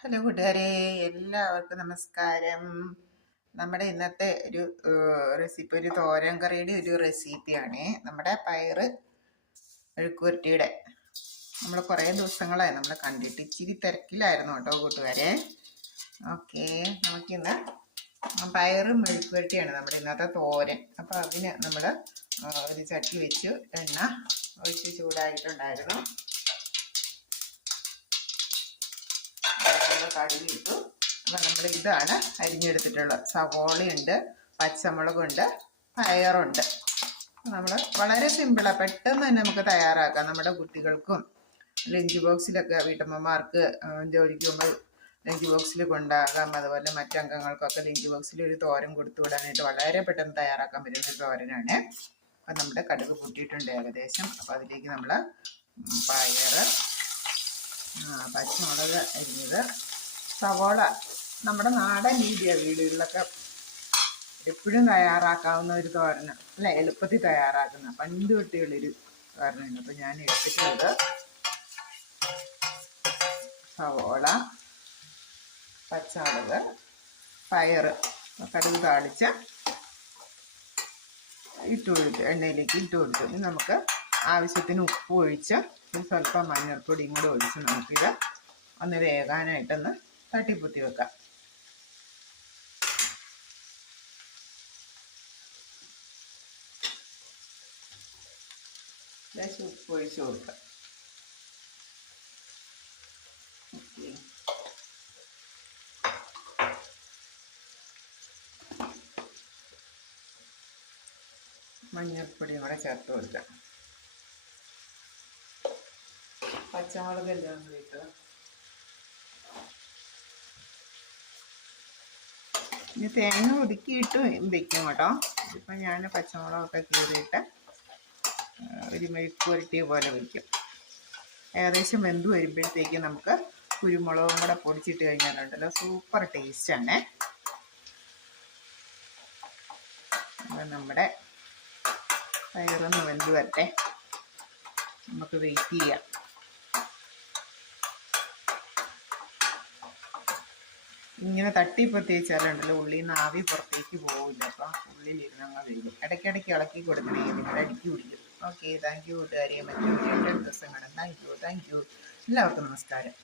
Hello കൂട്ടുകാരെ എല്ലാവർക്കും നമസ്കാരം. നമ്മുടെ ഇന്നത്തെ ഒരു റെസിപ്പി ഒരു തോരൻ കറിയുടെ ഒരു റെസിപ്പിയാണ് നമ്മുടെ പയറ് മെഴുക്കുവരട്ടിയുടെ നമ്മൾ കുറേ ദിവസങ്ങളായി നമ്മൾ കണ്ടിട്ട് ഇച്ചിരി തിരക്കിലായിരുന്നു കേട്ടോ കൂട്ടുകാരെ. ഓക്കെ നമുക്കിന്ന് പയറ് മെഴുക്കുവരട്ടിയാണ് നമ്മുടെ ഇന്നത്തെ തോരൻ. അപ്പോൾ അതിന് നമ്മൾ ഒരു ചട്ടി വെച്ചു. എണ്ണ ഒഴിച്ച് ചൂടായിട്ടുണ്ടായിരുന്നു. കടുകിട്ടു അപ്പം നമ്മൾ ഇതാണ് അരിഞ്ഞെടുത്തിട്ടുള്ളത് സവോളയുണ്ട് പച്ചമുളകുണ്ട് പയറുണ്ട്. നമ്മൾ വളരെ സിമ്പിളാണ് പെട്ടെന്ന് തന്നെ നമുക്ക് തയ്യാറാക്കാം. നമ്മുടെ കുട്ടികൾക്കും ലഞ്ച് ബോക്സിലൊക്കെ വീട്ടമ്മമാർക്ക് ജോലിക്ക് പോകുമ്പോൾ ലഞ്ച് ബോക്സിൽ കൊണ്ടാകാം. അതുപോലെ മറ്റംഗങ്ങൾക്കൊക്കെ ലഞ്ച് ബോക്സിൽ ഒരു തോരൻ കൊടുത്തു വിടാനായിട്ട് വളരെ പെട്ടെന്ന് തയ്യാറാക്കാൻ പറ്റുന്ന ഒരു തോരനാണ്. അപ്പം നമ്മുടെ കടുക് പൊട്ടിയിട്ടുണ്ട് ഏകദേശം. അപ്പോൾ അതിലേക്ക് നമ്മൾ പയർ പച്ചമുളക് അരിഞ്ഞത് സവോള നമ്മുടെ നാടൻ രീതിയാണ് വീടുകളിലൊക്കെ എപ്പോഴും തയ്യാറാക്കാവുന്ന ഒരു തോരന. അല്ല? എളുപ്പത്തിൽ തയ്യാറാക്കുന്ന പണ്ട് തൊട്ടിയുള്ളൊരു തോരനാണ്. അപ്പം ഞാൻ എടുത്തിട്ടുള്ളത് സവോള പച്ചമുളക് പയറ് കടുക് താളിച്ച ഇട്ട് കൊടുത്തു എണ്ണയിലേക്ക് ഇട്ട് കൊടുത്തു ഇനി നമുക്ക് ആവശ്യത്തിന് ഉപ്പ് ഒഴിച്ച് സ്വല്പം മഞ്ഞൾപ്പൊടിയും കൂടെ ഒഴിച്ച് നമുക്കിത് ഒന്ന് വേകാനായിട്ടൊന്ന് തട്ടിപ്പൊത്തി വെക്കാം. ഉപ്പ് ഒഴിച്ച് കൊടുക്കാം. ഓക്കെ. മഞ്ഞൾപ്പൊടിയും കൂടെ ചേർത്ത് കൊടുക്കാം. പച്ചമുളക് എല്ലാം കൂടി ഇട്ട് ഇനി തേങ്ങ ഒതുക്കിയിട്ട് വെക്കും കേട്ടോ. ഇപ്പം ഞാൻ പച്ചമുളകൊക്കെ കീറിയിട്ട് ഒരു മെഴുക്ക് പുരട്ടിയ പോലെ വയ്ക്കും ഏകദേശം വെന്ത് വരുമ്പോഴത്തേക്ക് നമുക്ക് കുരുമുളകും കൂടെ പൊടിച്ചിട്ട് കഴിഞ്ഞാലുണ്ടല്ലോ സൂപ്പർ ടേസ്റ്റാണ് നമ്മുടെ പയറൊന്ന് വെന്ത് വരട്ടെ. നമുക്ക് വെയിറ്റ് ചെയ്യാം. ഇങ്ങനെ തട്ടി പ്രത്യേകിച്ചാലുണ്ടല്ലോ ഉള്ളിൽ നിന്ന് ആവി പുറത്തേക്ക് പോകില്ല അപ്പം ഉള്ളിലിരുന്ന് അങ്ങ് വരും. ഇടയ്ക്കിടയ്ക്ക് ഇളക്കി കൊടുക്കണേ നിങ്ങളുടെ അടിക്ക് പിടിക്കും. ഓക്കെ താങ്ക് യു കൂട്ടുകാരിയെ മറ്റു ദിവസം കാണാം. താങ്ക് യു താങ്ക് യു എല്ലാവർക്കും നമസ്കാരം.